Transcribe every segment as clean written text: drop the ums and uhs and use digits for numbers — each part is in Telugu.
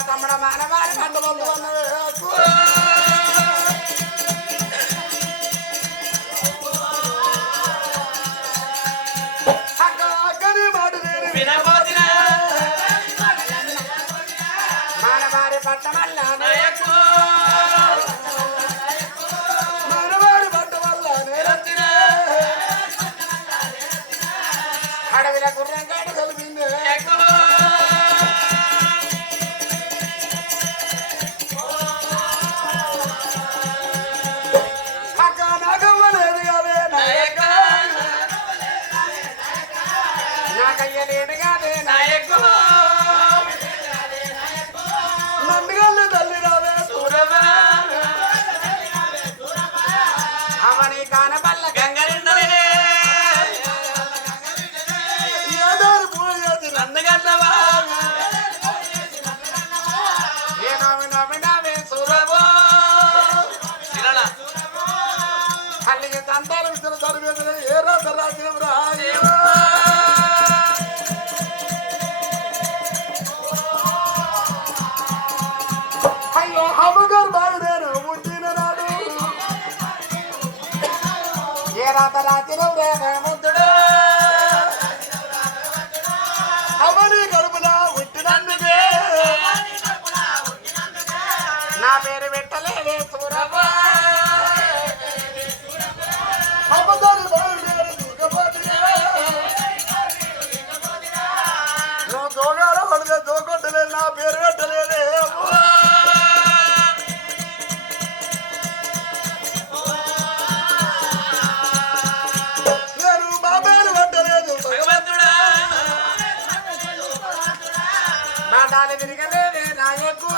తమ్ముడ మానవారి మండలం మానవారి పట్టమల్ల మానవారి పట్ట వల్ల నేరొచ్చిన అడవిల గుర్రం కాడు కలిపింది అక్క నాకవ్వలేదు కాదే నాయక నాకయ్యలేడు కాదే నాయక నందిగల్లు తల్లి రావే సూరమా అవని కానపల్ల గంగరిందలే ఏదారు పూజ చేసి నందగల్లవా ఏ నోమి నావే సూరమో తల్లికి దంతాలు ఇచ్చిన చదివేది ఏ రాత రాజ్యం రాజేవా అయ్యో అమ్మగారు బాగుదేను ముట్టిన నాడు ఏ రాత రాత్రి ముద్దుడు అమ్మని కడుపులా ఉట్టినందుకే నా పేరు పెట్టలేదే సూరమ్మా అమ్మగారు బాగుదేను నువ్వు దోగాడు పడితే దోకొట్టలేదు నా పేరు పెట్టలేదే తిరగలేదే నాయకు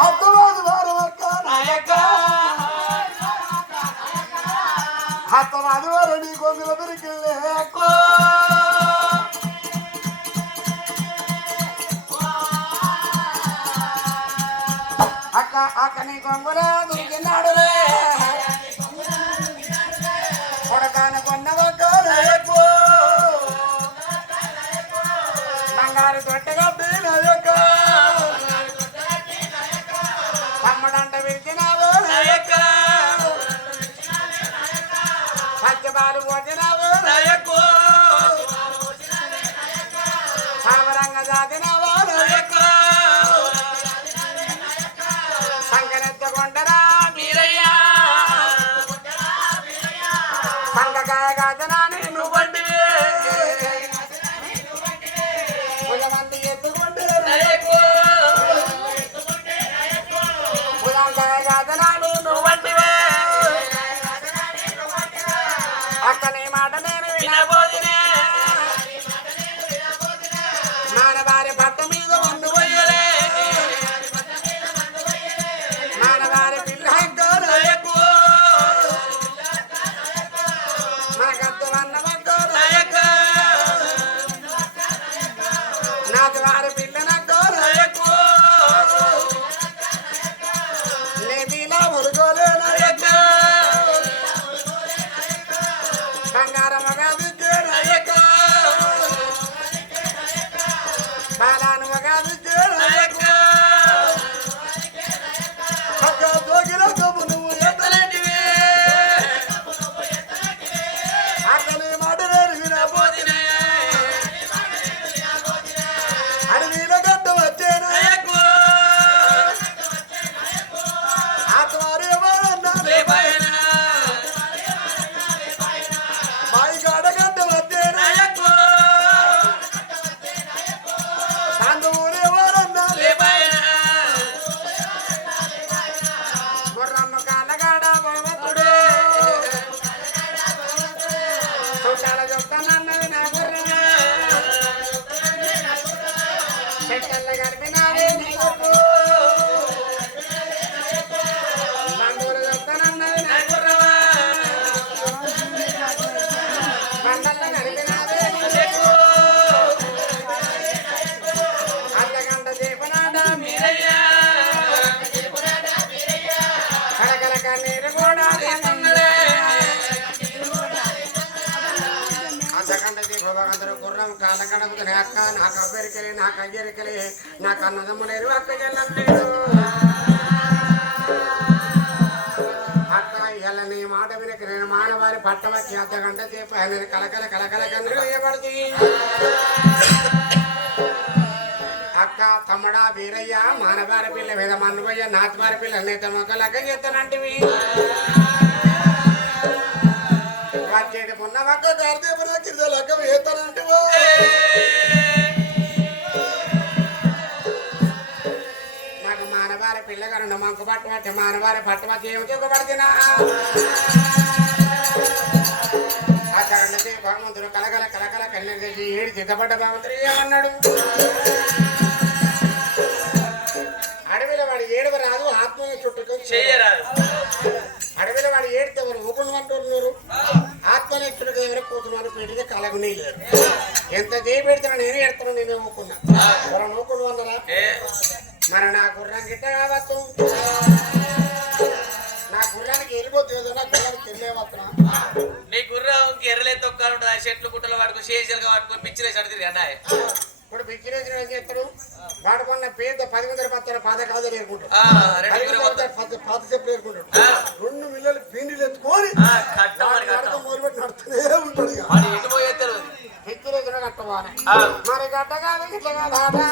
హత్తవాది వారక్క నాయక హత్తవాది వారు నీ కొంగుల తిరిగిలే అక్క అక్క నీ కొంగుల దొరికినాడులే కొడకాన కొన్నవక్క నాయకు బంగారు తొట్టగొట్టి నాయక తమ్ముడంట విడిచినావు నాయక సత్యపాలు పోసినావు నాయకు సావరంగ జాతినావు నాయక సంకనెత్తకొండరా మీరయ్యా సంకకాయ గాజనా నేను బండి మంది ఎత్తుకుంటే గాజనాలు నువ్వంటివే అక్కని మాట నేను వినబోదినే మానవారి పట్ట మీద వండు పోయలే మానవారి పిల్ల ఎక్కువ మనకద్దు అన్నమక్క నాది వారి పిల్లనక్కో నాయకు లేదీలా ఉరుకోలే నాయక బంగారమగా దిద్దే నాయక బాలానుమగా దిద్దే నాయక అక్క దోగిన కబు నువ్వు ఎత్తలేటివే అక్కని మాట నేను వినబోదినే అడవిలో అక్క నాకు అబ్బెరికలే నాకు అయ్యరికలే నాకు అన్నదమ్ములేరు అక్క చెల్లలేదు అక్క ఇలా నీ మాట వినక నేను మానవారి పట్టవచ్చి అర్ధగంట సేపు ఆయన కలకల కలకల కన్నులు వేయబడుతుంది అక్క తమ్ముడా వీరయ్య మానవారి పిల్ల మీద మన్నువయ్య నాతివారి పిల్ల నేత మొక్కలక్క చేస్తానంటివి వచ్చేటి మొన్న ఒక్క గారిదేపున కిందలక్క వేస్తానంటివో నాకు మానవారి పిల్లగారు మంకు పట్టబట్టి మానవారి పట్టబట్టి ఏమి చూపబడుతున్నా భగవంతుడు కలకల కలకల కన్నెలు చేసి ఏడు సిద్ధపడ్డ భగవంతుడు ఏమన్నాడు అడవిలో వాడు ఏడువ రాదు ఆత్మీయ చుట్టుకొని అడవిలో వాడు ఏడితే ఎవరు ఊకుండా అంటున్నారు ఆత్మనిష్ఠుడికి ఎవరు కూతున్నారు పీడితే కలగు నీళ్ళు ఎంత చేయి పెడుతున్నా నేను ఎడుతున్నా నేనే ఊకున్నా ఎవరు ఊకుండా అన్నారా మరి నా గుర్రం గిట్ట కావచ్చు నా గుర్రానికి వెళ్ళిపోతుంది నా గుర్రానికి వెళ్ళే వస్తున్నా నీ గుర్రం ఎర్రలే తొక్కాలు ఉంటుంది ఆ చెట్లు గుట్టలు పట్టుకుని శేషలుగా పట్టుకుని పిచ్చిలేసి అడిగి అన్నాయి ఇప్పుడు పిచ్చిలేసిన ఏం చేస్తాడు వాడుకున్న పేద 10 పత్రాల పాదకాలు నేర్కుంటాడు పాత చెప్పు నేర్కుంటాడు 2 మిల్లలు పిండిలు ఎత్తుకొని మొదలుపెట్టి నడుతూనే ఉంటాడు పిచ్చిలేసిన కట్టవాలి మరి గట్ట కాదు ఇట్లా కాదా